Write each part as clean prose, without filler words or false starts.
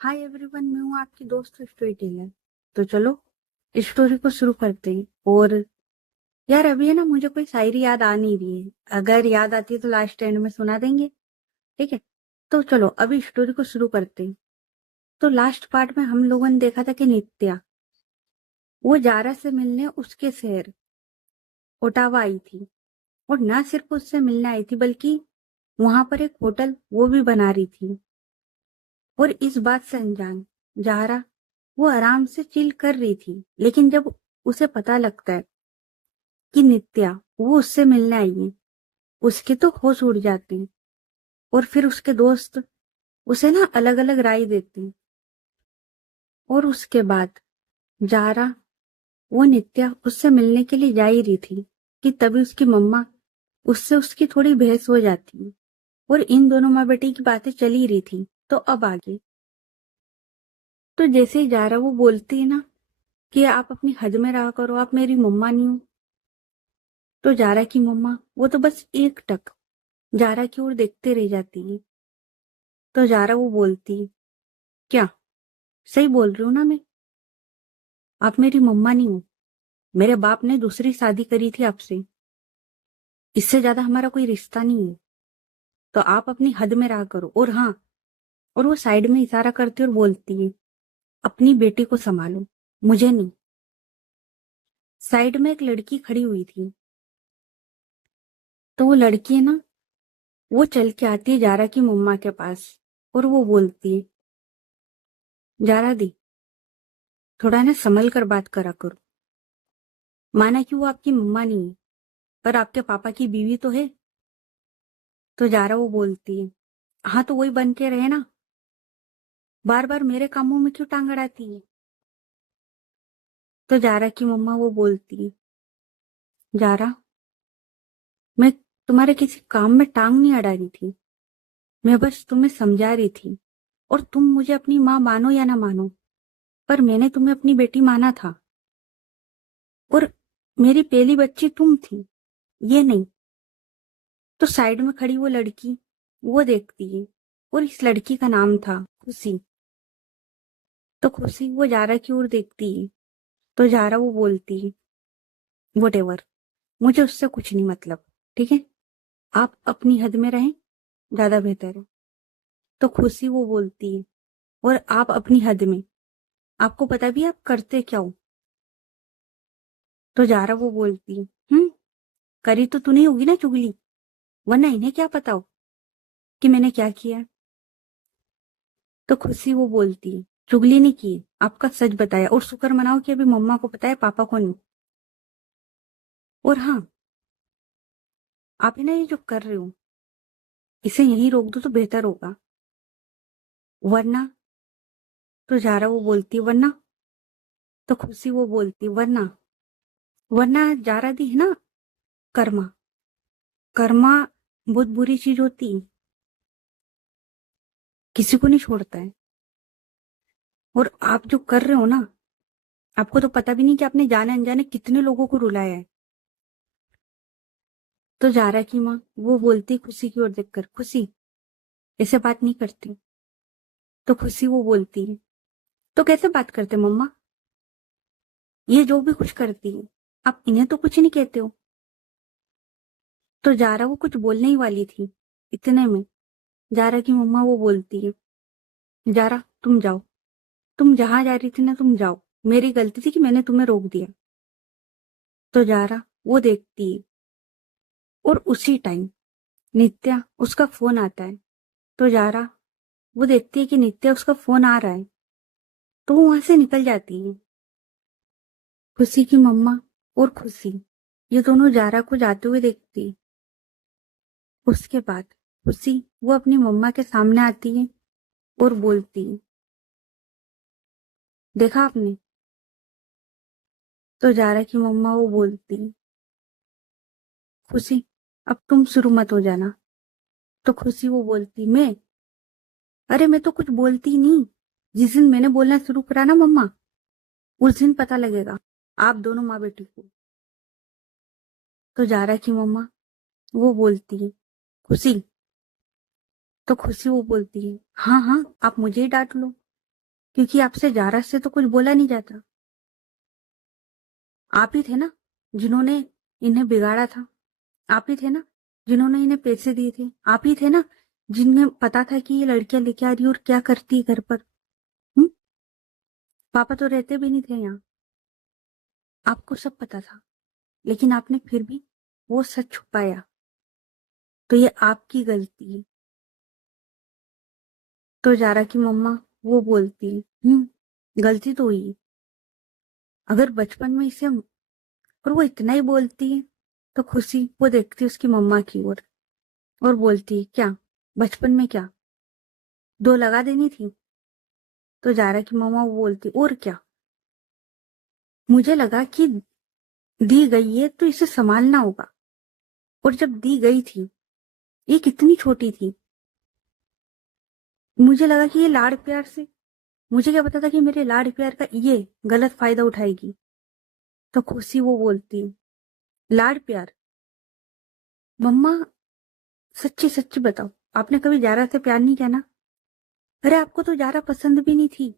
Hi everyone, मैं हूँ आपकी दोस्त स्टोरी टेलर। तो चलो स्टोरी को शुरू करते हैं। और यार अभी है ना, मुझे कोई शायरी याद आ नहीं रही है। अगर याद आती है तो लास्ट एंड में सुना देंगे, ठीक है? तो चलो अभी स्टोरी को शुरू करते हैं। तो लास्ट पार्ट में हम लोगों ने देखा था कि नित्या वो जारा से मिलने उसके शहर ओटावा आई थी। और ना सिर्फ उससे मिलने आई थी बल्कि वहां पर एक होटल वो भी बना रही थी। और इस बात से अनजान जारा वो आराम से चिल कर रही थी, लेकिन जब उसे पता लगता है कि नित्या वो उससे मिलने आई है, उसके तो होश उड़ जाते हैं। और फिर उसके दोस्त उसे ना अलग अलग राय देते हैं। और उसके बाद जारा वो नित्या उससे मिलने के लिए जा ही रही थी कि तभी उसकी मम्मा उससे उसकी थोड़ी बहस हो जाती है। और इन दोनों माँ बेटी की बातें चल ही रही थी। तो अब आगे तो जैसे ही जारा वो बोलती है ना कि आप अपनी हद में रहा करो, आप मेरी मम्मा नहीं हो। तो जारा की मम्मा वो तो बस एक टक जारा की ओर देखते रह जाती है। तो जारा वो बोलती, क्या सही बोल रही हूँ ना मैं? आप मेरी मम्मा नहीं हो। मेरे बाप ने दूसरी शादी करी थी आपसे। इससे ज्यादा हमारा कोई रिश्ता नहीं है। तो आप अपनी हद में रहा करो। और हाँ, और वो साइड में इशारा करती और बोलती है, अपनी बेटी को संभालो, मुझे नहीं। साइड में एक लड़की खड़ी हुई थी। तो वो लड़की है ना, वो चल के आती है जारा की मम्मा के पास। और वो बोलती है, जारा दी, थोड़ा ना संभल कर बात करा करो। माना कि वो आपकी मम्मा नहीं है, पर आपके पापा की बीवी तो है। तो जारा वो बोलती है, हाँ तो वही बन के रहे ना, बार बार मेरे कामों में क्यों टांग अड़ाती है? तो जारा की मम्मा वो बोलती है, जारा, मैं तुम्हारे किसी काम में टांग नहीं अड़ा रही थी। मैं बस तुम्हें समझा रही थी। और तुम मुझे अपनी माँ मानो या ना मानो, पर मैंने तुम्हें अपनी बेटी माना था। और मेरी पहली बच्ची तुम थी, ये नहीं। तो साइड में खड़ी वो लड़की वो देखती है। और इस लड़की का नाम था खुशी। तो खुशी वो जारा की ओर देखती है। तो जारा वो बोलती है, वट, मुझे उससे कुछ नहीं मतलब, ठीक है? आप अपनी हद में रहें, ज्यादा बेहतर है। तो खुशी वो बोलती है, और आप अपनी हद में, आपको पता भी है आप करते क्या हो? तो जारा वो बोलती है, करी तो तूने होगी ना चुगली, वरना इन्हें क्या पता हो कि मैंने क्या किया? तो खुशी वो बोलती है, चुगली नहीं की, आपका सच बताया। और शुक्र मनाओ कि अभी मम्मा को पता है, पापा को नहीं। और हाँ, आप है ना ये जो कर रहे हो, इसे यहीं रोक दो तो बेहतर होगा, वरना। तो जारा वो बोलती, वरना? तो खुशी वो बोलती, वरना? वरना जारा दी है ना, कर्मा, कर्मा बहुत बुरी चीज होती है, किसी को नहीं छोड़ता है। और आप जो कर रहे हो ना, आपको तो पता भी नहीं कि आपने जाने अनजाने कितने लोगों को रुलाया है। तो जारा की माँ वो बोलती खुशी की ओर देखकर, खुशी ऐसे बात नहीं करती। तो खुशी वो बोलती है, तो कैसे बात करते मम्मा? ये जो भी कुछ करती है, आप इन्हें तो कुछ नहीं कहते हो। तो जारा वो कुछ बोलने ही वाली थी, इतने में जारा की मम्मा वो बोलती है, जारा तुम जाओ, तुम जहां जा रही थी ना तुम जाओ, मेरी गलती थी कि मैंने तुम्हें रोक दिया। तो जारा वो देखती है। और उसी टाइम नित्या उसका फोन आता है। तो जारा वो देखती है कि नित्या उसका फोन आ रहा है। तो वो वहां से निकल जाती है। खुशी की मम्मा और खुशी ये दोनों जारा को जाते हुए देखती है। उसके बाद खुशी वो अपनी मम्मा के सामने आती है और बोलती है, देखा आपने? तो जारा की मम्मा वो बोलती है, खुशी अब तुम शुरू मत हो जाना। तो खुशी वो बोलती, मैं? अरे मैं तो कुछ बोलती ही नहीं। जिस दिन मैंने बोलना शुरू करा ना मम्मा, उस दिन पता लगेगा आप दोनों माँ बेटी को। तो जारा की मम्मा वो बोलती है, खुशी। तो खुशी वो बोलती है, हाँ हाँ, आप मुझे ही डांट लो, क्योंकि आपसे जारा से तो कुछ बोला नहीं जाता। आप ही थे ना जिन्होंने इन्हें बिगाड़ा था। आप ही थे ना जिन्होंने इन्हें पैसे दिए थे। आप ही थे ना जिन्हें पता था कि ये लड़कियां लेके आ रही है और क्या करती है घर पर। हम्म? पापा तो रहते भी नहीं थे यहाँ। आपको सब पता था, लेकिन आपने फिर भी वो सच छुपाया। तो ये आपकी गलती है। तो जारा की मम्मा वो बोलती है, गलती तो हुई। अगर बचपन में इसे, और वो इतना ही बोलती है तो खुशी वो देखती है उसकी मम्मा की ओर और बोलती है, क्या बचपन में क्या दो लगा देनी थी? तो जारा की मम्मा वो बोलती, और क्या, मुझे लगा कि दी गई है तो इसे संभालना होगा। और जब दी गई थी, ये कितनी छोटी थी, मुझे लगा कि ये लाड़ प्यार से, मुझे क्या पता था कि मेरे लाड़ प्यार का ये गलत फायदा उठाएगी। तो खुशी वो बोलती, लाड़ प्यार? मम्मा सच्ची सच्ची बताओ, आपने कभी जारा से प्यार नहीं किया ना? अरे आपको तो जारा पसंद भी नहीं थी,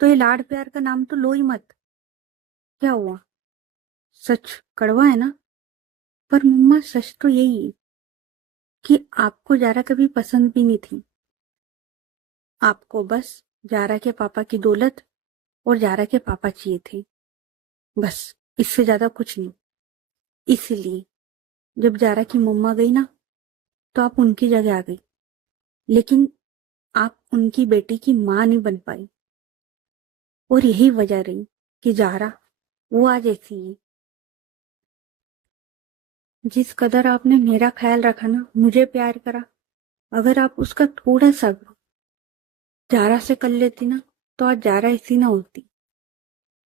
तो ये लाड़ प्यार का नाम तो लो ही मत। क्या हुआ, सच कड़वा है ना? पर मम्मा सच तो यही है कि आपको जारा कभी पसंद भी नहीं थी। आपको बस जारा के पापा की दौलत और जारा के पापा चाहिए थे, बस, इससे ज्यादा कुछ नहीं। इसीलिए जब जारा की मम्मा गई ना, तो आप उनकी जगह आ गई। लेकिन आप उनकी बेटी की मां नहीं बन पाई। और यही वजह रही कि जारा वो आज ऐसी है। जिस कदर आपने मेरा ख्याल रखा ना, मुझे प्यार करा, अगर आप उसका थोड़ा सा भी जारा से कर लेती ना, तो आज जारा ऐसी ना होती।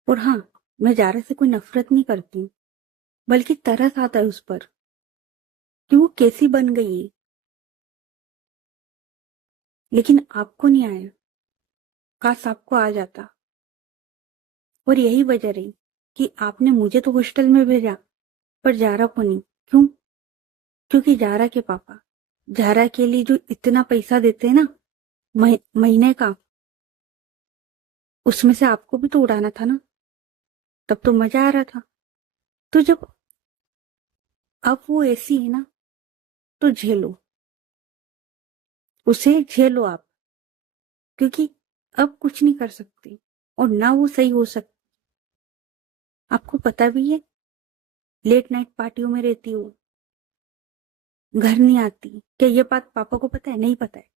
और हाँ, मैं जारा से कोई नफरत नहीं करती हूँ, बल्कि तरस आता है उस पर कि वो कैसी बन गई है। लेकिन आपको नहीं आया, काश आपको आ जाता। और यही वजह रही कि आपने मुझे तो हॉस्टल में भेजा, पर जारा को नहीं। क्यों? क्योंकि जारा के पापा जारा के लिए जो इतना पैसा देते हैं ना, महीने का, उसमें से आपको भी तो उड़ाना था ना। तब तो मजा आ रहा था। तो जब अब वो ऐसी है ना, तो झेलो, उसे झेलो आप, क्योंकि अब कुछ नहीं कर सकते और ना वो सही हो सकती। आपको पता भी है, लेट नाइट पार्टियों में रहती हो, घर नहीं आती। क्या ये बात पापा को पता है? नहीं पता है।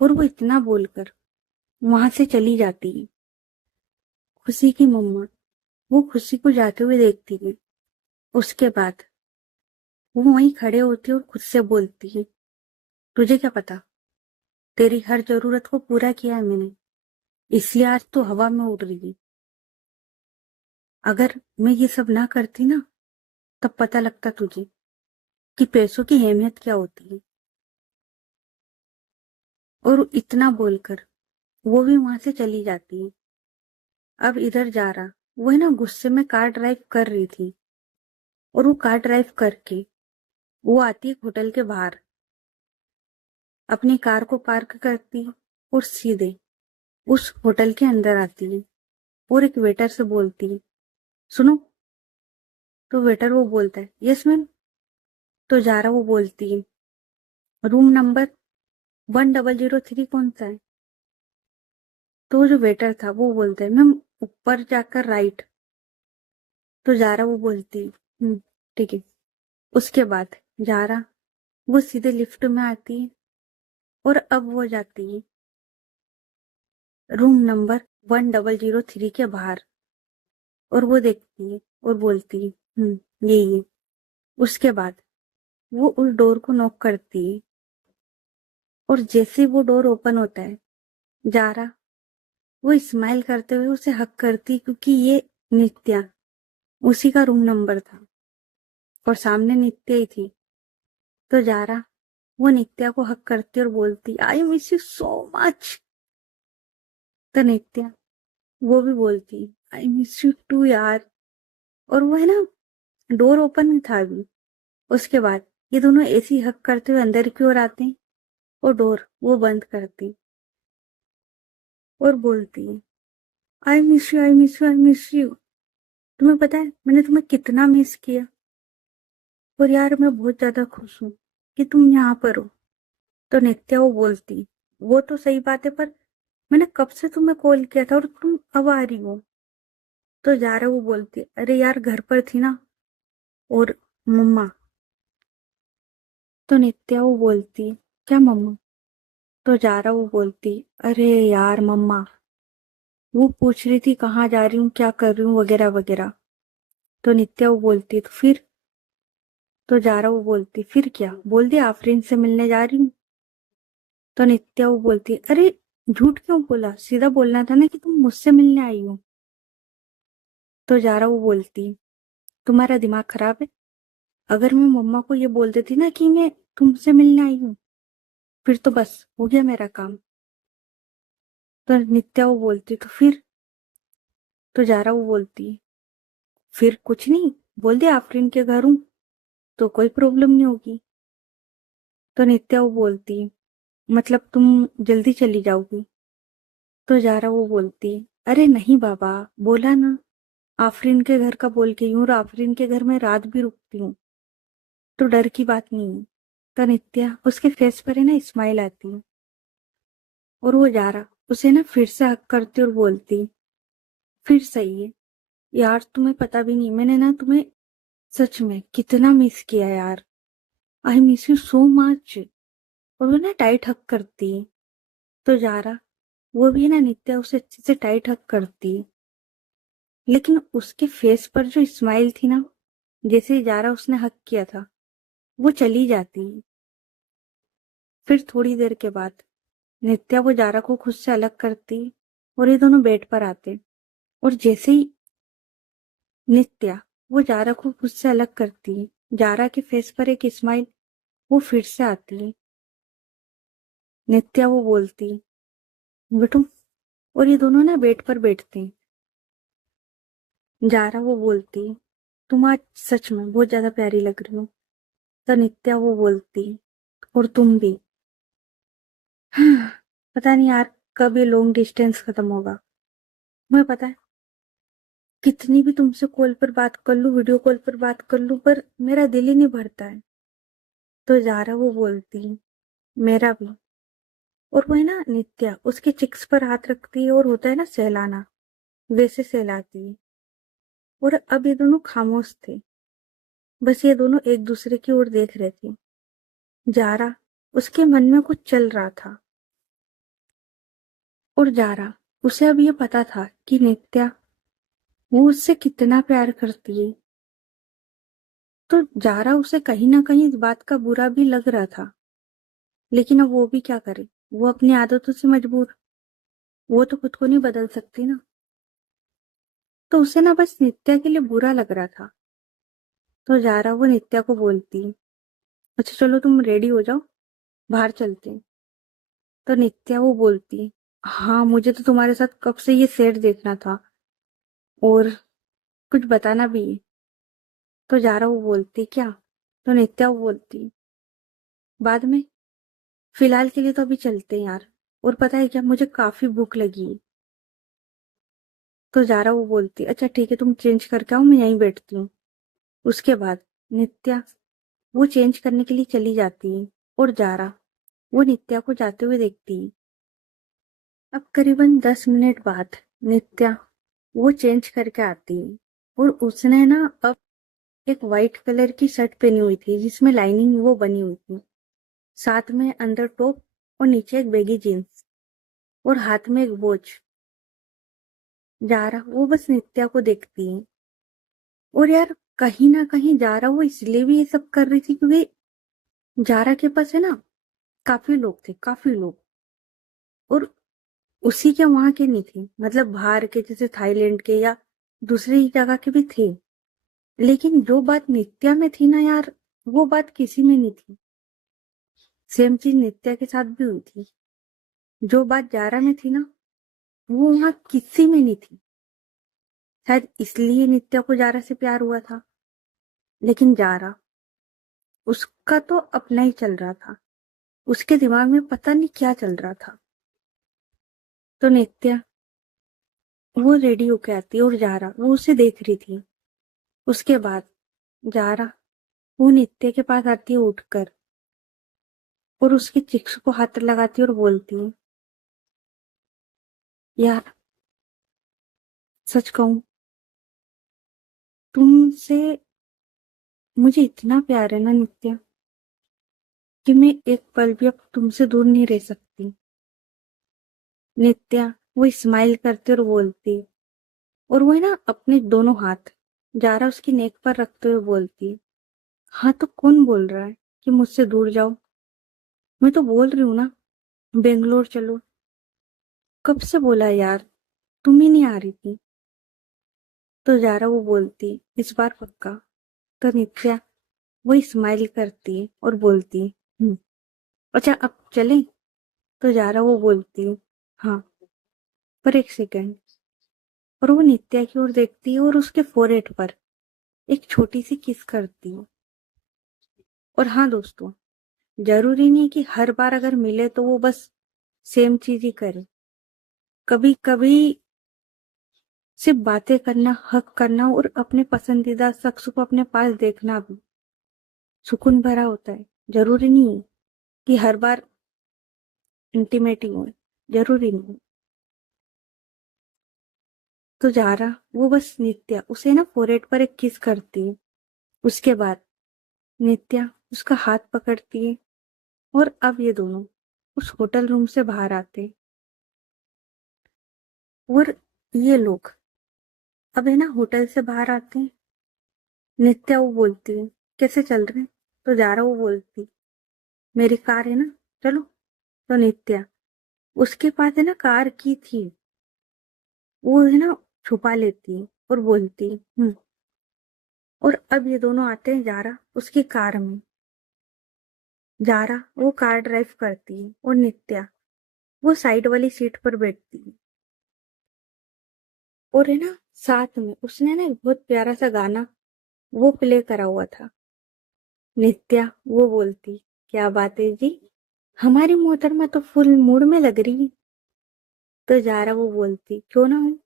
और वो इतना बोलकर वहां से चली जाती है। खुशी की मम्मा वो खुशी को जाते हुए देखती है। उसके बाद वो वहीं खड़े होती है और खुद से बोलती है, तुझे क्या पता, तेरी हर जरूरत को पूरा किया है मैंने, इसलिए आज तो हवा में उड़ रही है। अगर मैं ये सब ना करती ना, तब पता लगता तुझे कि पैसों की अहमियत क्या होती है। और इतना बोलकर वो भी वहां से चली जाती है। अब इधर जा रहा, वो है ना गुस्से में कार ड्राइव कर रही थी, और वो कार ड्राइव करके वो आती है होटल के बाहर, अपनी कार को पार्क करती है और सीधे उस होटल के अंदर आती है और एक वेटर से बोलती है, सुनो। तो वेटर वो बोलता है, यस मैम। तो जारा वो बोलती है, रूम नंबर 1003 कौन सा है? तो जो वेटर था वो बोलता है, मैम ऊपर जाकर राइट। तो जारा वो बोलती है, ठीक है। उसके बाद जारा वो सीधे लिफ्ट में आती है और अब वो जाती है रूम नंबर 1003 के बाहर, और वो देखती है और बोलती है, यही है। उसके बाद वो उस डोर को नॉक करती है, और जैसे वो डोर ओपन होता है, जारा वो स्माइल करते हुए उसे हक करती, क्योंकि ये नित्या उसी का रूम नंबर था और सामने नित्या ही थी। तो जारा वो नित्या को हक करती और बोलती, I miss you so much. तो नित्या वो भी बोलती, आई मिस यू टू यार। और वो है ना डोर ओपन था अभी। उसके बाद ये दोनों ऐसी हक करते हुए अंदर की ओर आते हैं, वो डोर वो बंद करती और बोलती, I miss you, I miss you, I miss you. तुम्हें पता है मैंने तुम्हें कितना मिस किया, और यार मैं बहुत ज्यादा खुश हूँ कि तुम यहाँ पर हो। तो नित्या वो बोलती, वो तो सही बात है, पर मैंने कब से तुम्हें कॉल किया था और तुम अब आ रही हो। तो जारा वो बोलती, अरे यार घर पर थी ना, और मम्मा। तो नित्या वो बोलती, क्या मम्मा। तो जारा वो बोलती, अरे यार मम्मा, वो पूछ रही थी कहाँ जा रही हूँ, क्या कर रही हूँ, वगैरह वगैरह। तो नित्या वो बोलती, तो फिर। तो जारा वो बोलती, फिर क्या, बोल दिया आफरीन से मिलने जा रही हूँ। तो नित्या वो बोलती, अरे झूठ क्यों बोला, सीधा बोलना था ना कि तुम मुझसे मिलने आई हो। तो जारा वो बोलती, तुम्हारा दिमाग खराब है। अगर मैं मम्मा को ये बोल देती ना कि मैं तुमसे मिलने आई हूँ, फिर तो बस हो गया मेरा काम। तो नित्या वो बोलती, तो फिर। तो जारा वो बोलती, फिर कुछ नहीं, बोल दिया आफरीन के घर हूँ, तो कोई प्रॉब्लम नहीं होगी। तो नित्या वो बोलती, मतलब तुम जल्दी चली जाओगी। तो जारा वो बोलती, अरे नहीं बाबा, बोला ना, आफरीन के घर का बोल के यूं, और आफरीन के घर में रात भी रुकती हूँ, तो डर की बात नहीं है। तो नित्या उसके फेस पर है ना स्माइल आती है, और वो जारा उसे ना फिर से हक करती और बोलती, फिर सही है। यार तुम्हें पता भी नहीं मैंने ना तुम्हें सच में कितना मिस किया यार, I miss you so much. और वो ना टाइट हक करती है। तो जारा वो भी ना नित्या उसे अच्छे से टाइट हक करती है, लेकिन उसके फेस पर जो स्माइल थी ना, जैसे ही जारा उसने हक किया था, वो चली जाती है। फिर थोड़ी देर के बाद नित्या वो जारा को खुद से अलग करती और ये दोनों बेड पर आते, और जैसे ही नित्या वो जारा को खुद से अलग करती है, जारा के फेस पर एक स्माइल वो फिर से आती है। नित्या वो बोलती, बेटू। और ये दोनों ना बेड पर बैठते हैं। जारा वो बोलती, तुम आज सच में बहुत ज्यादा प्यारी लग रही हो। तो नित्या वो बोलती, और तुम भी। पता नहीं यार कब ये लॉन्ग डिस्टेंस खत्म होगा। मुझे पता है कितनी भी तुमसे कॉल पर बात कर लूं, वीडियो कॉल पर बात कर लूं, पर मेरा दिल ही नहीं भरता है। तो जारा वो बोलती, मेरा भी। और वो है ना नित्या उसके चिक्स पर हाथ रखती है, और होता है ना सहलाना, वैसे सहलाती है। और अब ये दोनों खामोश थे, बस ये दोनों एक दूसरे की ओर देख रहे थे। जारा उसके मन में कुछ चल रहा था, और जारा उसे अब ये पता था कि नित्या वो उससे कितना प्यार करती है। तो जारा उसे कहीं ना कहीं इस बात का बुरा भी लग रहा था, लेकिन अब वो भी क्या करे, वो अपनी आदतों से मजबूर, वो तो खुद को नहीं बदल सकती ना। तो उसे ना बस नित्या के लिए बुरा लग रहा था। तो जारा वो नित्या को बोलती, अच्छा चलो तुम रेडी हो जाओ, बाहर चलते हैं। तो नित्या वो बोलती, हाँ मुझे तो तुम्हारे साथ कब से ये सेट देखना था, और कुछ बताना भी है। तो जारा वो बोलती, क्या। तो नित्या वो बोलती, बाद में, फिलहाल के लिए तो अभी चलते हैं यार, और पता है क्या, मुझे काफी भूख लगी है। तो जारा वो बोलती, अच्छा ठीक है तुम चेंज करके आओ, मैं यहीं बैठती हूँ। उसके बाद नित्या वो चेंज करने के लिए चली जाती है, और जारा वो नित्या को जाते हुए देखती है। अब करीबन 10 मिनट बाद नित्या वो चेंज करके आती है, और उसने ना अब एक वाइट कलर की शर्ट पहनी हुई थी जिसमें लाइनिंग वो बनी हुई थी, साथ में अंदर टॉप, और नीचे एक बेगी जीन्स, और हाथ में एक वॉच। जारा वो बस नित्या को देखती है, और यार कहीं ना कहीं जारा वो इसलिए भी ये सब कर रही थी क्योंकि जारा के पास है ना काफी लोग थे, काफी लोग, और उसी के वहां के नहीं थे, मतलब बाहर के जैसे थाईलैंड के या दूसरी जगह के भी थे। लेकिन जो बात नित्या में थी ना यार, वो बात किसी में नहीं थी। सेम चीज नित्या के साथ भी हुई थी। जो बात जारा में थी ना, वो वहां किसी में नहीं थी। शायद इसलिए नित्या को जारा से प्यार हुआ था। लेकिन जारा उसका तो अपना ही चल रहा था, उसके दिमाग में पता नहीं क्या चल रहा था। तो नित्या वो रेडी होके आती है और जारा वो उसे देख रही थी। उसके बाद जारा वो नित्या के पास आती है उठकर और उसकी चिक्स को हाथ लगाती है और बोलती है, यार सच कहूं तुमसे मुझे इतना प्यार है ना नित्या कि मैं एक पल भी अब तुमसे दूर नहीं रह सकती। नित्या वो स्माइल करती और बोलती और वो है ना अपने दोनों हाथ जारा उसकी नेक पर रखते हुए बोलती, हाँ तो कौन बोल रहा है कि मुझसे दूर जाओ? मैं तो बोल रही हूँ ना, बेंगलोर चलो। कब से बोला यार, तुम ही नहीं आ रही थी। तो जारा वो बोलती, इस बार पक्का? तो नित्या वो स्माइल करती है और बोलती, अच्छा अब चलें? तो जारा वो बोलती, हाँ पर एक सेकेंड। और वो नित्या की ओर देखती है और उसके फोrehead पर एक छोटी सी किस करती है। और हाँ दोस्तों, जरूरी नहीं कि हर बार अगर मिले तो वो बस सेम चीज ही करे। कभी कभी सिर्फ बातें करना, हक करना और अपने पसंदीदा शख्स को अपने पास देखना भी सुकून भरा होता है। जरूरी नहीं है कि हर बार इंटीमेटिंग हो, जरूरी नहीं। तो जारा वो बस नित्या उसे ना फोrehead पर एक किस करती है। उसके बाद नित्या उसका हाथ पकड़ती है और अब ये दोनों उस होटल रूम से बाहर आते और ये लोग अब है ना होटल से बाहर आते हैं। नित्या वो बोलती है, कैसे चल रहे हैं? तो जारा वो बोलती, मेरी कार है ना, चलो। तो नित्या उसके पास है ना कार की थी, वो है ना छुपा लेती है और बोलती, और अब ये दोनों आते हैं जारा उसकी कार में। जारा वो कार ड्राइव करती है और नित्या वो साइड वाली सीट पर बैठती है। और है ना साथ में उसने ना एक बहुत प्यारा सा गाना वो प्ले करा हुआ था। नित्या वो बोलती, क्या बात है जी, हमारी मोहतरमा तो फुल मूड में लग रही है। तो जारा वो बोलती, क्यों ना हूँ,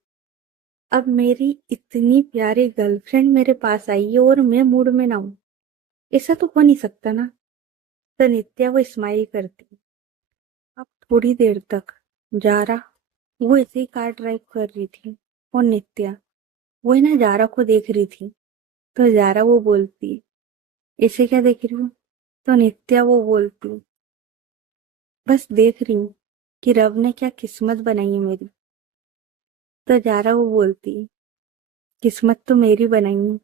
अब मेरी इतनी प्यारी गर्लफ्रेंड मेरे पास आई है और मैं मूड में ना हूँ, ऐसा तो हो नहीं सकता ना। तो नित्या वो स्माइल करती। अब थोड़ी देर तक जारा वो ऐसे ही कार ड्राइव कर रही थी और नित्या वो है ना जारा को देख रही थी। तो जारा वो बोलती, ऐसे क्या देख रही हूँ? तो नित्या वो बोलती, बस देख रही हूँ कि रब ने क्या किस्मत बनाई है मेरी। तो जारा वो बोलती, किस्मत तो मेरी बनाई है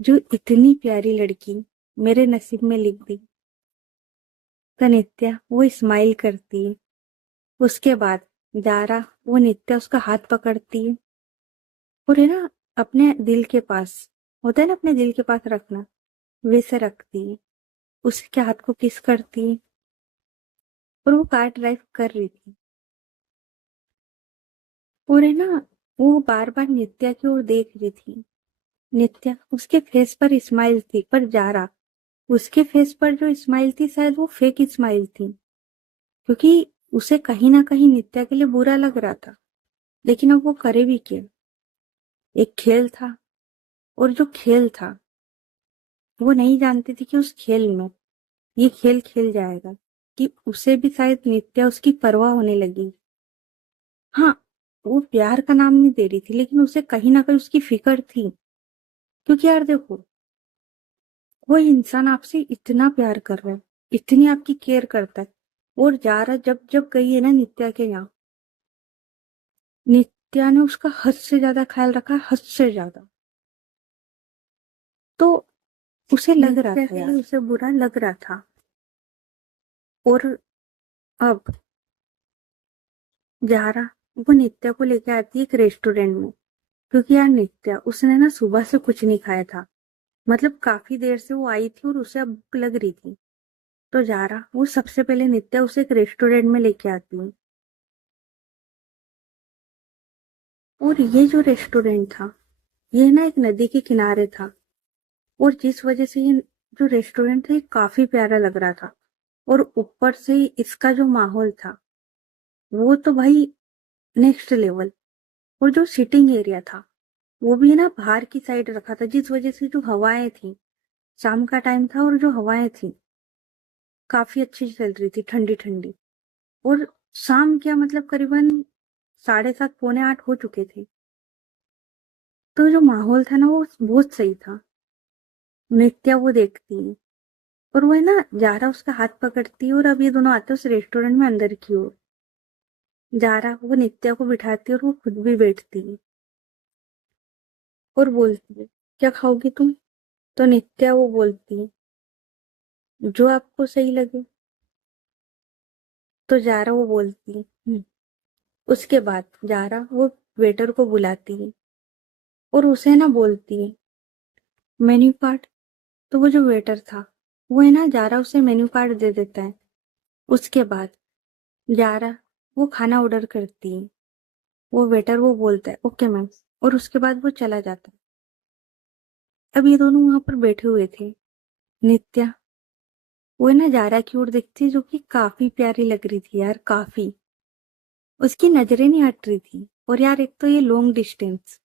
जो इतनी प्यारी लड़की मेरे नसीब में लिख दी। तो नित्या वो स्माइल करती है। उसके बाद जारा वो नित्या उसका हाथ पकड़ती है और है ना अपने दिल के पास, होता है ना अपने दिल के पास रखना, वैसे रखती है। उसके हाथ को किस करती है और वो कार ड्राइव कर रही थी। और है ना वो बार बार नित्या की ओर देख रही थी। नित्या उसके फेस पर स्माइल थी पर जारा उसके फेस पर जो स्माइल थी शायद वो फेक स्माइल थी, क्योंकि उसे कहीं ना कहीं नित्या के लिए बुरा लग रहा था। लेकिन अब वो करे भी क्या, एक खेल था और जो खेल था वो नहीं जानती थी कि उस खेल में ये खेल खेल जाएगा, कि उसे भी शायद नित्या उसकी परवाह होने लगी। हाँ, वो प्यार का नाम नहीं दे रही थी लेकिन उसे कहीं ना कहीं उसकी फिक्र थी। क्योंकि यार देखो, वो इंसान आपसे इतना प्यार कर रहा है, इतनी आपकी केयर करता है, और जा रहा जब जब गई है ना नित्या के यहाँ, नित्या ने उसका हद से ज्यादा ख्याल रखा, हद से ज्यादा। तो उसे लग रहा था यार, उसे बुरा लग रहा था। और अब जारा वो नित्या को लेके आती है एक रेस्टोरेंट में, क्योंकि यार नित्या उसने ना सुबह से कुछ नहीं खाया था, मतलब काफी देर से वो आई थी और उसे अब भूख लग रही थी। तो जारा वो सबसे पहले नित्या उसे एक रेस्टोरेंट में लेके आती है। और ये जो रेस्टोरेंट था ये ना एक नदी के किनारे था, और जिस वजह से ये जो रेस्टोरेंट था ये काफी प्यारा लग रहा था। और ऊपर से इसका जो माहौल था वो तो भाई नेक्स्ट लेवल। और जो सिटिंग एरिया था वो भी है ना बाहर की साइड रखा था, जिस वजह से जो हवाएं थी, शाम का टाइम था और जो हवाएं थी काफी अच्छी चल रही थी, ठंडी ठंडी। और शाम क्या मतलब करीबन 7:30 पौने 8 हो चुके थे। तो जो माहौल था ना वो बहुत सही था। नित्या वो देखती है और वो है ना जारा उसका हाथ पकड़ती है और अब ये दोनों आते हैं उस रेस्टोरेंट में अंदर की ओर। जारा वो नित्या को बिठाती है और वो खुद भी बैठती है और बोलती है क्या खाओगी तुम। तो नित्या वो बोलती है जो आपको सही लगे। तो जारा वो बोलती है उसके बाद जारा वो वेटर को बुलाती है और उसे ना बोलती है मेन्यू कार्ड। तो वो जो वेटर था वो है ना जारा उसे मेन्यू कार्ड दे देता है। उसके बाद जारा वो खाना ऑर्डर करती है। वो वेटर वो बोलता है ओके मैम, और उसके बाद वो चला जाता है। अब ये दोनों वहां पर बैठे हुए थे। नित्या वो है ना जारा की ओर देखती है जो कि काफी प्यारी लग रही थी यार, काफी। उसकी नजरें नहीं हट रही थी। और यार एक तो ये लॉन्ग डिस्टेंस,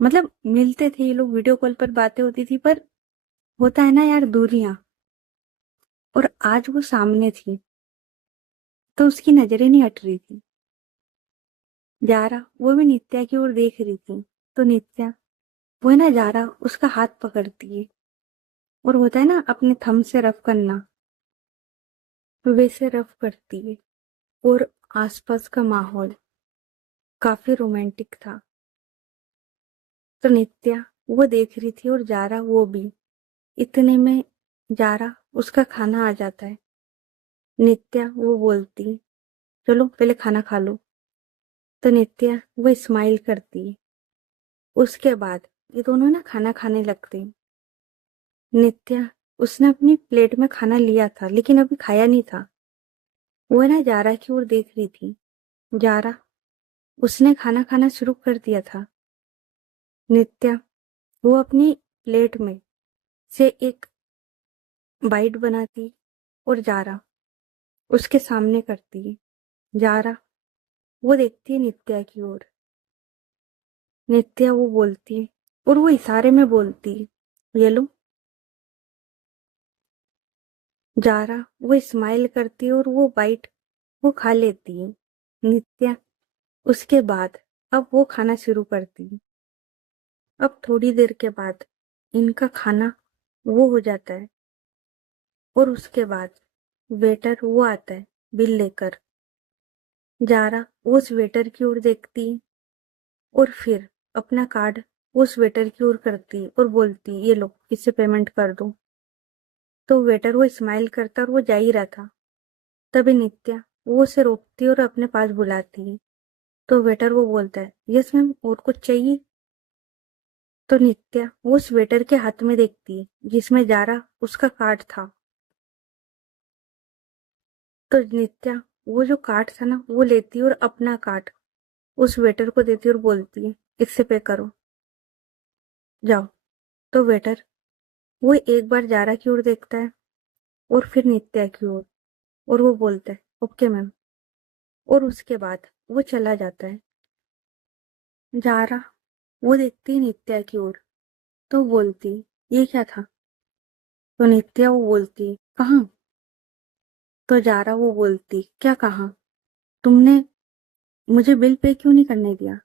मतलब मिलते थे ये लोग, वीडियो कॉल पर बातें होती थी, पर होता है ना यार दूरियां। और आज वो सामने थी तो उसकी नजरें नहीं हट रही थी। जारा वो भी नित्या की ओर देख रही थी। तो नित्या वो है ना जारा उसका हाथ पकड़ती है और होता है ना अपने थंब से रफ करना, वैसे रफ करती है। और आसपास का माहौल काफी रोमांटिक था। तो नित्या वो देख रही थी और जारा वो भी। इतने में जारा उसका खाना आ जाता है। नित्या वो बोलती चलो पहले खाना खा लो। तो नित्या वो स्माइल करती है। उसके बाद ये दोनों ना खाना खाने लगते हैं। नित्या उसने अपनी प्लेट में खाना लिया था लेकिन अभी खाया नहीं था। वो है ना जारा की ओर देख रही थी। जारा उसने खाना खाना शुरू कर दिया था। नित्या वो अपनी प्लेट में से एक बाइट बनाती और जारा उसके सामने करती है। जारा वो देखती है नित्या की ओर। नित्या वो बोलती है और वो इशारे में बोलती है ये लो। जारा वो स्माइल करती है और वो बाइट वो खा लेती है। नित्या उसके बाद अब वो खाना शुरू करती है। अब थोड़ी देर के बाद इनका खाना वो हो जाता है और उसके बाद वेटर वो आता है बिल लेकर। जारा उस वेटर की ओर देखती है और फिर अपना कार्ड उस वेटर की ओर करती है और बोलती ये लो इससे पेमेंट कर दो। तो वेटर वो स्माइल करता और वो जा ही रहा था। तभी नित्या वो उसे रोकती और अपने पास बुलाती है। तो वेटर वो बोलता है यस मैम, और कुछ चाहिए। तो नित्या वो उस वेटर के हाथ में देखती है जिसमें जारा उसका कार्ड था। तो नित्या वो जो कार्ड था ना वो लेती है और अपना कार्ड उस वेटर को देती है और बोलती है इससे पे करो, जाओ। तो वेटर वो एक बार जारा की ओर देखता है और फिर नित्या की ओर और वो बोलता है ओके मैम, और उसके बाद वो चला जाता है। जारा वो देखती है नित्या की ओर तो बोलती ये क्या था। तो नित्या वो बोलती कहाँ। तो जारा वो बोलती क्या कहाँ, तुमने मुझे बिल पे क्यों नहीं करने दिया।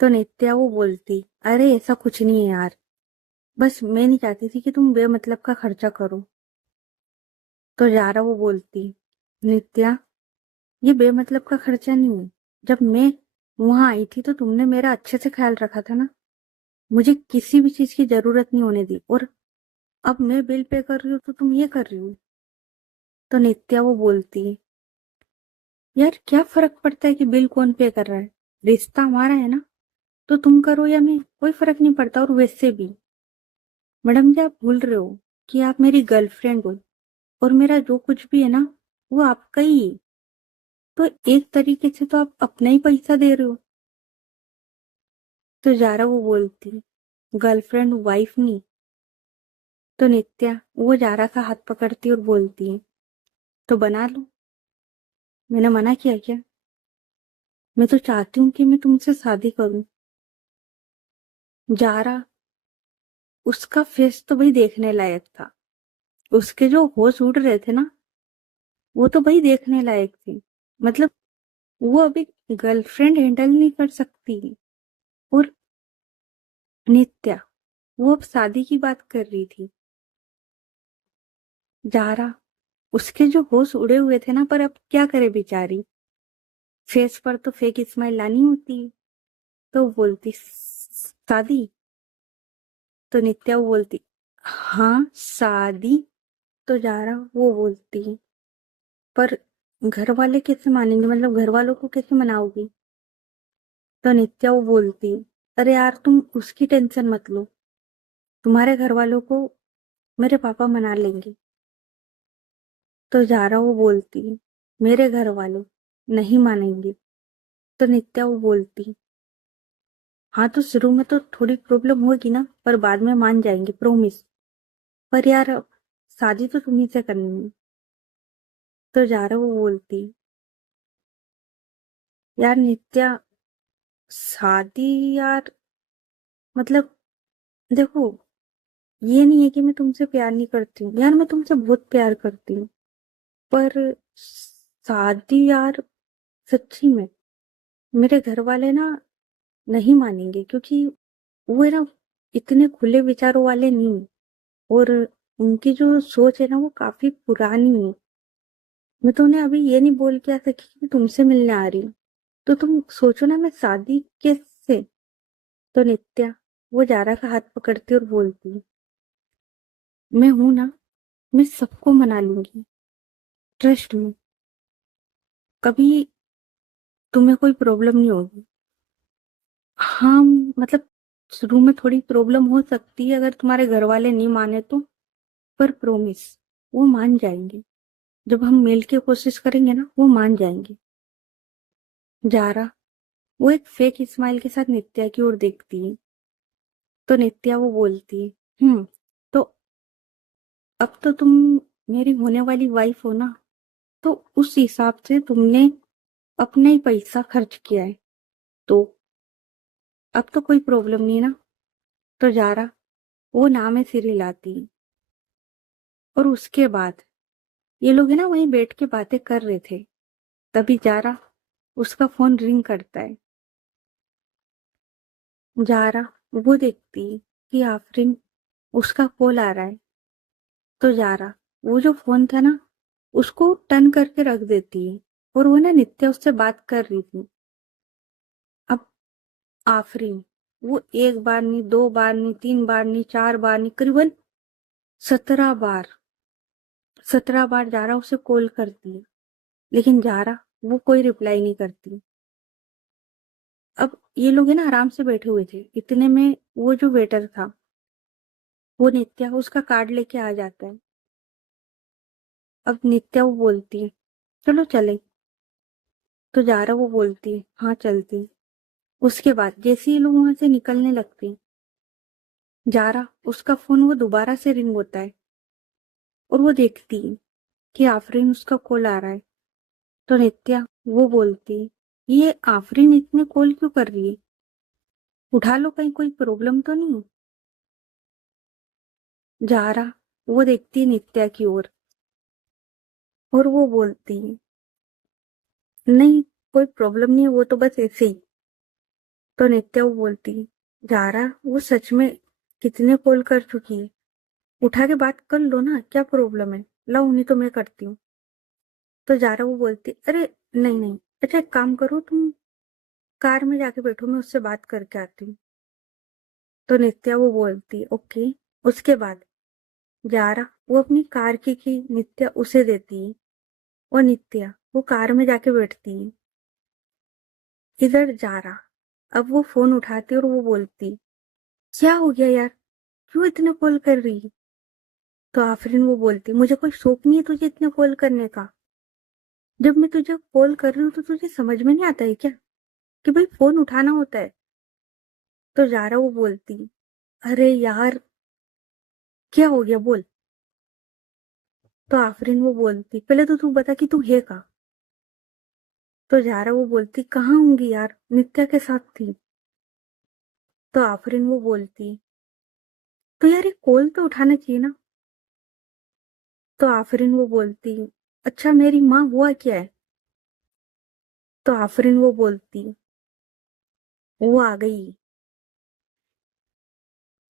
तो नित्या वो बोलती अरे ऐसा कुछ नहीं है यार, बस मैं नहीं चाहती थी कि तुम बेमतलब का खर्चा करो। तो जारा वो बोलती नित्या ये बेमतलब का खर्चा नहीं है, जब मैं वहां आई थी तो तुमने मेरा अच्छे से ख्याल रखा था ना, मुझे किसी भी चीज की जरूरत नहीं होने दी, और अब मैं बिल पे कर रही हूँ तो तुम ये कर रही हो। तो नित्या वो बोलती यार क्या फर्क पड़ता है कि बिल कौन पे कर रहा है, रिश्ता हमारा है ना, तो तुम करो या मैं, कोई फर्क नहीं पड़ता। और वैसे भी मैडम जी आप भूल रहे हो कि आप मेरी गर्लफ्रेंड हो और मेरा जो कुछ भी है ना वो आपका ही है। तो एक तरीके से तो आप अपना ही पैसा दे रहे हो। तो जारा वो बोलती गर्लफ्रेंड वाइफ नहीं, तो नित्या वो जारा का हाथ पकड़ती और बोलती है, तो बना लो, मैंने मना किया क्या? मैं तो चाहती हूँ कि मैं तुमसे शादी करूं। जारा, उसका फेस तो भाई देखने लायक था, उसके जो होश उड़ रहे थे ना, वो तो भाई देखने लायक थे। मतलब वो अभी गर्लफ्रेंड हैंडल नहीं कर सकती। और नित्या, वो अब शादी की बात कर रही थी। जारा, उसके जो होश उड़े हुए थे ना, पर अब क्या करे बेचारी, फेस पर तो फेक स्माइल लानी होती। तो वो बोलती, शादी? तो नित्या वो बोलती, हाँ शादी। तो जारा वो बोलती, पर घर वाले कैसे मानेंगे, मतलब घर वालों को कैसे मनाओगी? तो नित्या वो बोलती, अरे यार तुम उसकी टेंशन मत लो, तुम्हारे घर वालों को मेरे पापा मना लेंगे। तो जारा वो बोलती, मेरे घर वालों नहीं मानेंगे। तो नित्या वो बोलती, हाँ तो शुरू में तो थोड़ी प्रॉब्लम होगी ना, पर बाद में मान जाएंगे, प्रॉमिस। पर यार शादी तो तुम्ही से करनी है। तो जारा वो बोलती, यार नित्या, शादी, यार मतलब देखो, ये नहीं है कि मैं तुमसे प्यार नहीं करती हूँ यार, मैं तुमसे बहुत प्यार करती हूँ, पर शादी यार, सच्ची में मेरे घर वाले ना नहीं मानेंगे, क्योंकि वो है ना, इतने खुले विचारों वाले नहीं है, और उनकी जो सोच है ना वो काफी पुरानी है। मैं तो उन्हें अभी ये नहीं बोल के आ सकी कि मैं तुमसे मिलने आ रही हूँ, तो तुम सोचो ना मैं शादी कैसे। तो नित्या वो जारा का हाथ पकड़ती और बोलती, मैं हूं ना, मैं सबको मना लूंगी, ट्रस्ट में, कभी तुम्हें कोई प्रॉब्लम नहीं होगी। हाँ, मतलब शुरू में थोड़ी प्रॉब्लम हो सकती है अगर तुम्हारे घर वाले नहीं माने तो, पर प्रॉमिस वो मान जाएंगे, जब हम मिल के कोशिश करेंगे ना वो मान जाएंगे। जारा वो एक फेक स्माइल के साथ नित्या की ओर देखती है। तो नित्या वो बोलती है, तो अब तो तुम मेरी होने वाली वाइफ हो ना, तो उस हिसाब से तुमने अपना ही पैसा खर्च किया है, तो अब तो कोई प्रॉब्लम नहीं ना। तो जारा वो ना में सिर हिलाती है। और उसके बाद ये लोग है ना वहीं बैठ के बातें कर रहे थे, तभी जारा, उसका फोन रिंग करता है। जारा वो देखती है कि आफरीन, उसका कॉल आ रहा है। तो जारा वो जो फोन था ना, उसको टर्न करके रख देती है, और वो ना नित्या उससे बात कर रही थी। अब आफरीन, वो एक बार नहीं, दो बार नहीं, तीन बार नहीं, चार बार नहीं, करीबन 17 बार, 17 बार जारा उसे कॉल करती है, लेकिन जारा वो कोई रिप्लाई नहीं करती। अब ये लोग है ना आराम से बैठे हुए थे, इतने में वो जो वेटर था, वो नित्या उसका कार्ड लेके आ जाता है। अब नित्या वो बोलती है, चलो चले। तो जारा वो बोलती है, हाँ चलती। उसके बाद जैसे ही लोग वहां से निकलने लगते हैं, जारा, उसका फोन वो दोबारा से रिंग होता है, और वो देखती है कि आफरीन उसका कॉल आ रहा है। तो नित्या वो बोलती है, ये आफरीन इतने कॉल क्यों कर रही है, उठा लो, कहीं कोई प्रॉब्लम तो नहीं। जारा वो देखती है नित्या की ओर, और वो बोलती है, नहीं कोई प्रॉब्लम नहीं है, वो तो बस ऐसे ही। तो नित्या वो बोलती है, जारा वो सच में कितने कॉल कर चुकी है, उठा के बात कर लो ना, क्या प्रॉब्लम है, लाओ नहीं तो मैं करती हूँ। तो जारा वो बोलती, अरे नहीं नहीं, अच्छा एक काम करो तुम, कार में जाके बैठो, मैं उससे बात करके आती हूँ। तो नित्या वो बोलती, ओके। उसके बाद जारा वो अपनी कार की नित्या उसे देती है, और नित्या वो कार में जाके बैठती है। इधर जारा अब वो फोन उठाती और वो बोलती, क्या हो गया यार, क्यों इतना कॉल कर रही है? तो आफरीन वो बोलती, मुझे कोई शौक नहीं है तुझे इतने कॉल करने का, जब मैं तुझे कॉल कर रही हूँ तो तुझे समझ में नहीं आता है क्या कि भाई फोन उठाना होता है? तो जारा वो बोलती, अरे यार क्या हो गया बोल। तो आफरीन वो बोलती पहले तो तू बता कि तू है कहाँ। तो जारा वो बोलती कहाँ होंगी यार, नित्या के साथ थी। तो आफरीन वो बोलती तो यार एक कॉल तो उठाना चाहिए ना। तो आफरीन वो बोलती अच्छा मेरी माँ हुआ क्या है। तो आफरीन वो बोलती वो आ गई।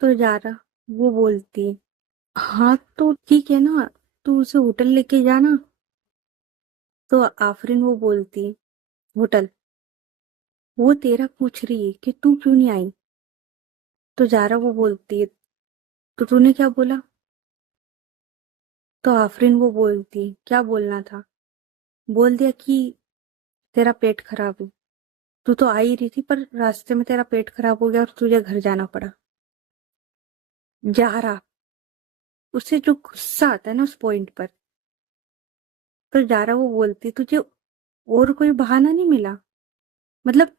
तो जारा वो बोलती हाँ तो ठीक है ना, तू उसे होटल लेके जाना। तो आफरीन वो बोलती होटल, वो तेरा पूछ रही है कि तू क्यों नहीं आई। तो जारा वो बोलती है तो तूने क्या बोला। तो आफरीन वो बोलती क्या बोलना था, बोल दिया कि तेरा पेट खराब है। तू तो आ ही रही थी पर रास्ते में तेरा पेट खराब हो गया और तुझे घर जाना पड़ा। जारा, उससे जो गुस्सा आता है ना उस पॉइंट पर। तो जारा वो बोलती तुझे और कोई बहाना नहीं मिला, मतलब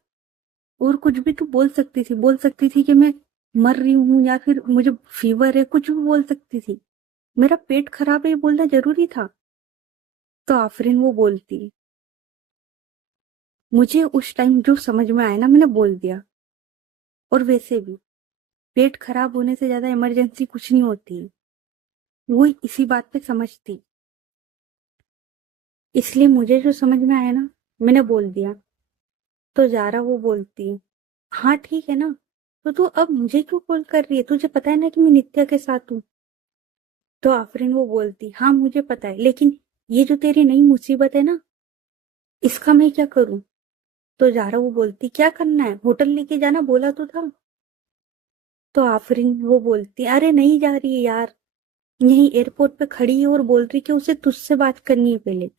और कुछ भी तू बोल सकती थी, बोल सकती थी कि मैं मर रही हूं या फिर मुझे फीवर है, कुछ भी बोल सकती थी। मेरा पेट खराब है ये बोलना जरूरी था। तो आफरीन वो बोलती मुझे उस टाइम जो समझ में आया ना मैंने बोल दिया, और वैसे भी पेट खराब होने से ज्यादा इमरजेंसी कुछ नहीं होती। वो इसी बात पे समझती, इसलिए मुझे जो समझ में आया ना मैंने बोल दिया। तो जारा वो बोलती हाँ ठीक है ना, तो तू अब मुझे क्यों कॉल कर रही है, तुझे पता है ना कि मैं नित्या के साथ हूँ। तो आफरीन वो बोलती हाँ मुझे पता है, लेकिन ये जो तेरी नई मुसीबत है ना इसका मैं क्या करूं। तो जारा वो बोलती क्या करना है, होटल लेके जाना बोला तो था। तो आफरीन वो बोलती अरे नहीं जा रही है यार, यही एयरपोर्ट पे खड़ी है और बोल रही कि उसे तुझसे बात करनी है पहले।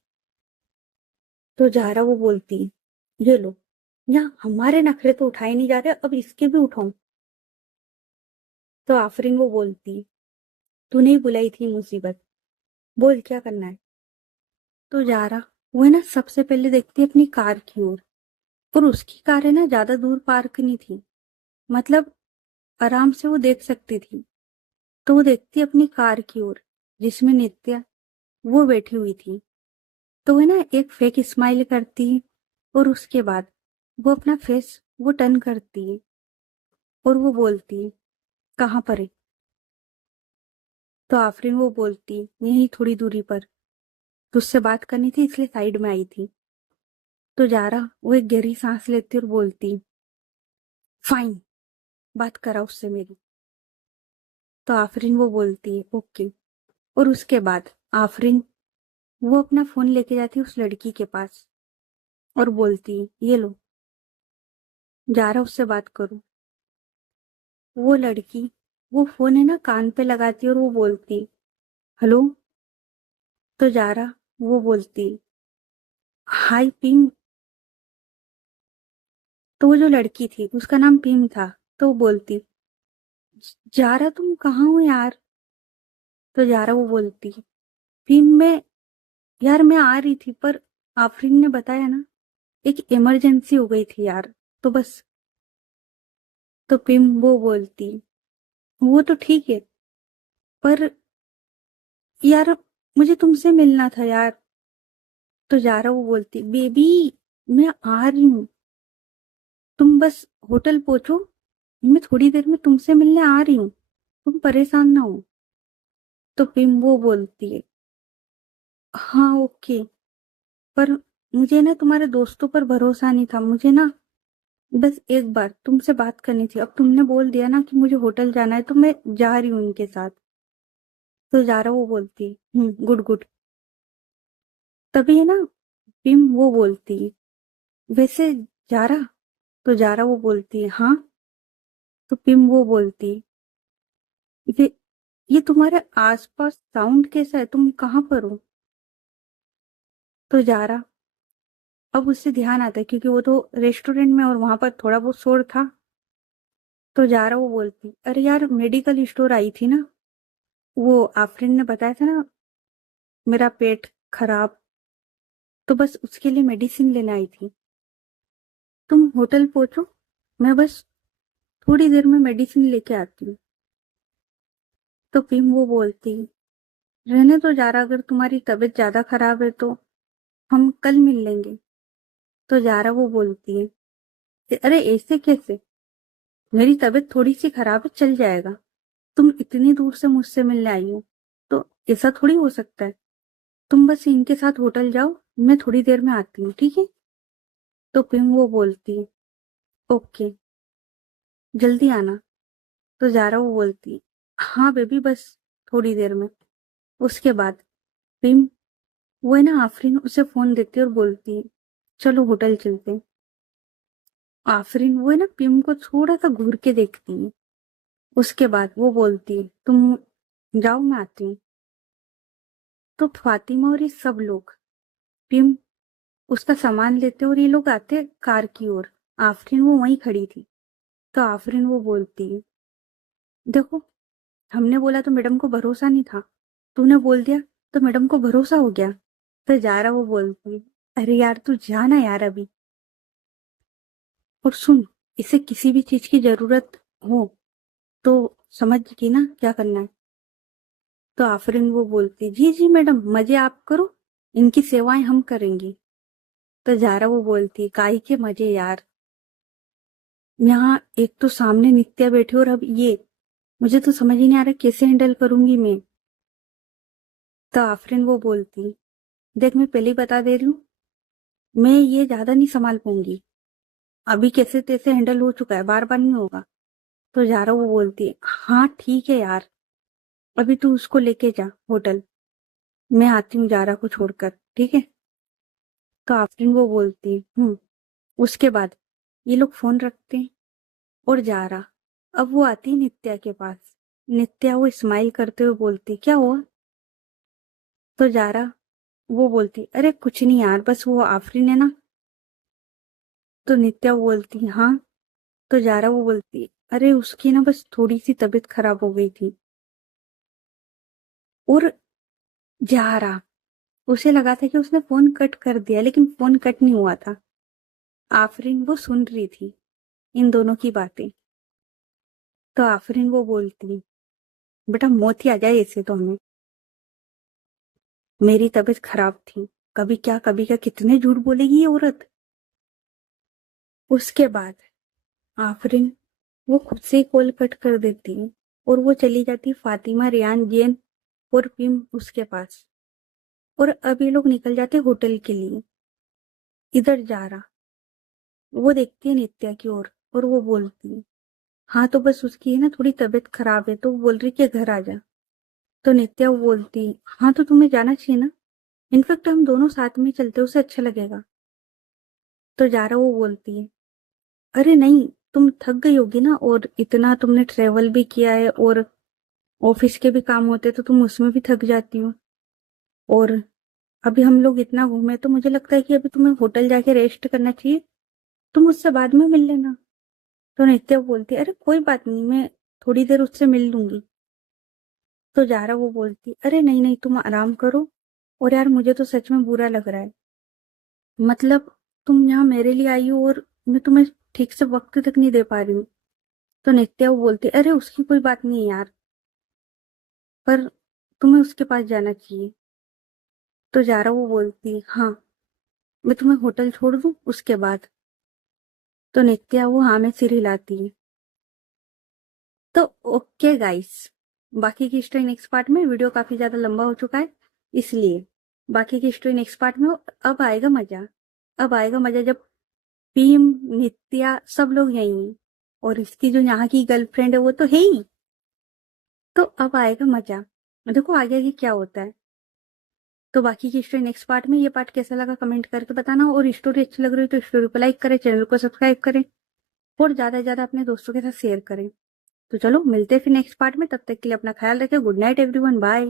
तो जारा वो बोलती ये लो, यहाँ हमारे नखरे तो उठाए नहीं जा रहे, अब इसके भी उठाऊं। तो आफरीन वो बोलती तूने ही बुलाई थी मुसीबत, बोल क्या करना है। तो जारा वो है ना सबसे पहले देखती है अपनी कार की ओर, और उसकी कार है ना ज्यादा दूर पार्क नहीं थी, मतलब आराम से वो देख सकती थी। तो वो देखती है अपनी कार की ओर जिसमें नित्या वो बैठी हुई थी। तो वो ना एक फेक स्माइल करती है, और उसके बाद वो अपना फेस वो टर्न करती है और वो बोलती है कहाँ पर है। तो आफरीन वो बोलती यहीं थोड़ी दूरी पर, तुझसे बात करनी थी इसलिए साइड में आई थी। तो जारा वो एक गहरी सांस लेती और बोलती फाइन, बात करा उससे मेरी। तो आफरीन वो बोलती है ओके। और उसके बाद आफरीन वो अपना फोन लेके जाती है उस लड़की के पास और बोलती ये लो, जारा उससे बात करो। वो लड़की वो फोन है ना कान पे लगाती और वो बोलती हेलो। तो जारा वो बोलती हाय पिंक। तो वो जो लड़की थी उसका नाम पिंक था। तो वो बोलती जारा तुम कहाँ हो यार। तो जारा वो बोलती पिंक मैं, यार मैं आ रही थी पर आफरीन ने बताया ना एक इमरजेंसी हो गई थी यार, तो बस। तो पिम वो बोलती वो तो ठीक है पर यार मुझे तुमसे मिलना था यार। तो जारा वो बोलती बेबी मैं आ रही हूँ, तुम बस होटल पहुंचो, मैं थोड़ी देर में तुमसे मिलने आ रही हूँ, तुम परेशान ना हो। तो पिम वो बोलती है हाँ ओके, पर मुझे ना तुम्हारे दोस्तों पर भरोसा नहीं था, मुझे ना बस एक बार तुमसे बात करनी थी, अब तुमने बोल दिया ना कि मुझे होटल जाना है तो मैं जा रही हूँ उनके साथ। तो जारा वो बोलती गुड गुड। तभी है ना पिम वो बोलती वैसे जारा। तो जारा वो बोलती है हाँ। तो पिम वो बोलती ये ये तुम्हारे आसपास साउंड कैसा है, तुम कहाँ पर हो। तो जारा अब उससे ध्यान आता है क्योंकि वो तो रेस्टोरेंट में और वहां पर थोड़ा बहुत शोर था। तो जारा वो बोलती अरे यार मेडिकल स्टोर आई थी ना, वो आफरीन ने बताया था ना मेरा पेट खराब, तो बस उसके लिए मेडिसिन लेने आई थी। तुम होटल पहुंचो, मैं बस थोड़ी देर में मेडिसिन लेके आती हूँ। तो पिम वो बोलती, रहने तो जारा, अगर तुम्हारी तबीयत ज्यादा खराब है तो हम कल मिल लेंगे। तो जारा वो बोलती है, अरे ऐसे कैसे, मेरी तबीयत थोड़ी सी खराब है, चल जाएगा। तुम इतनी दूर से मुझसे मिलने आई हो, तो ऐसा थोड़ी हो सकता है। तुम बस इनके साथ होटल जाओ, मैं थोड़ी देर में आती हूँ, ठीक है। तो पिम वो बोलती है, ओके, जल्दी आना। तो जारा वो बोलती, हाँ बेबी, बस थोड़ी देर में। उसके बाद पिम वो है ना, आफरीन उसे फोन देती है और बोलती है, चलो होटल चलते हैं। आफरीन वो है ना, पिम को थोड़ा सा घूर के देखती है। उसके बाद वो बोलती है, तुम जाओ, मैं आती हूँ। तो फातिमा और ये सब लोग, पिम उसका सामान लेते और ये लोग आते कार की ओर। आफरीन वो वहीं खड़ी थी। तो आफरीन वो बोलती है, देखो, हमने बोला तो मैडम को भरोसा नहीं था, तूने बोल दिया तो मैडम को भरोसा हो गया। तो जारा वो बोलती है, अरे यार तू जाना यार अभी, और सुन, इसे किसी भी चीज की जरूरत हो तो समझ गई ना क्या करना है। तो आफरीन वो बोलती, जी जी मैडम, मजे आप करो, इनकी सेवाएं हम करेंगी। तो जारा वो बोलती, काहे के मजे यार, यहाँ एक तो सामने नित्या बैठी और अब ये, मुझे तो समझ ही नहीं आ रहा कैसे हैंडल करूंगी मैं। तो आफरीन वो बोलती, देख मैं पहले ही बता दे रही हूँ, मैं ये ज्यादा नहीं संभाल पाऊंगी, अभी कैसे तैसे हैंडल हो चुका है, बार बार नहीं होगा। तो जारा वो बोलती है, हाँ ठीक है यार, अभी तू उसको लेके जा होटल, मैं आती हूँ जारा को छोड़कर, ठीक है। तो आफरीन वो बोलती है, उसके बाद ये लोग फोन रखते हैं और जारा, अब वो आती है नित्या के पास। नित्या वो स्माइल करते हुए बोलती, क्या हुआ। तो जारा वो बोलती, अरे कुछ नहीं यार, बस वो आफरीन है ना। तो नित्या वो बोलती, हाँ। तो जारा वो बोलती, अरे उसकी ना बस थोड़ी सी तबीयत खराब हो गई थी। और जारा, उसे लगा था कि उसने फोन कट कर दिया, लेकिन फोन कट नहीं हुआ था। आफरीन वो सुन रही थी इन दोनों की बातें। तो आफरीन वो बोलती, बेटा मौत ही आ जाए ऐसे तो हमें, मेरी तबीयत खराब थी, कभी क्या कितने झूठ बोलेगी ये औरत। उसके बाद आफरीन वो खुद से ही कॉल कट कर देती है और वो चली जाती फातिमा, रियान, जैन और पिम उसके पास। और अब ये लोग निकल जाते होटल के लिए। इधर जा रहा, वो देखती है नित्या की ओर और वो बोलती है, हाँ तो बस उसकी है ना थोड़ी तबीयत खराब है, तो वो बोल रही कि घर आ जा। तो नित्या वो बोलती, हाँ तो तुम्हें जाना चाहिए ना, इनफेक्ट हम दोनों साथ में चलते, उसे अच्छा लगेगा। तो जारा वो बोलती है, अरे नहीं, तुम थक गई होगी ना, और इतना तुमने ट्रेवल भी किया है और ऑफिस के भी काम होते तो तुम उसमें भी थक जाती हो, और अभी हम लोग इतना घूमे तो मुझे लगता है कि अभी तुम्हें होटल जाके रेस्ट करना चाहिए, तुम मुझसे बाद में मिल लेना। तो नित्या बोलती, अरे कोई बात नहीं, मैं थोड़ी देर उससे मिल लूंगी। तो जारा वो बोलती, अरे नहीं नहीं, तुम आराम करो, और यार मुझे तो सच में बुरा लग रहा है, मतलब तुम यहाँ मेरे लिए आई हो और मैं तुम्हें ठीक से वक्त तक नहीं दे पा रही हूँ। तो नित्या वो बोलती, अरे उसकी कोई बात नहीं है यार, पर तुम्हें उसके पास जाना चाहिए। तो जारा वो बोलती, हाँ, मैं तुम्हें होटल छोड़ दूं उसके बाद। तो नित्या वो हाँ में सिर हिलाती है। तो ओके गाइस, बाकी की स्टोरी नेक्स्ट पार्ट में, वीडियो काफी ज्यादा लंबा हो चुका है इसलिए बाकी की स्टोरी नेक्स्ट पार्ट में। अब आएगा मजा, अब आएगा मजा जब भीम, नित्या सब लोग यहीं हैं और इसकी जो यहाँ की गर्लफ्रेंड है वो तो है ही। तो अब आएगा मजा, देखो आगे आगे क्या होता है। तो बाकी की स्टोरी नेक्स्ट पार्ट में। ये पार्ट कैसा लगा कमेंट करके बताना, और स्टोरी अच्छी लग रही है तो स्टोरी को लाइक करें, चैनल को सब्सक्राइब करें और ज्यादा से ज्यादा अपने दोस्तों के साथ शेयर करें। तो चलो मिलते हैं फिर नेक्स्ट पार्ट में, तब तक के लिए अपना ख्याल रखें, गुड नाइट एवरीवन, बाय।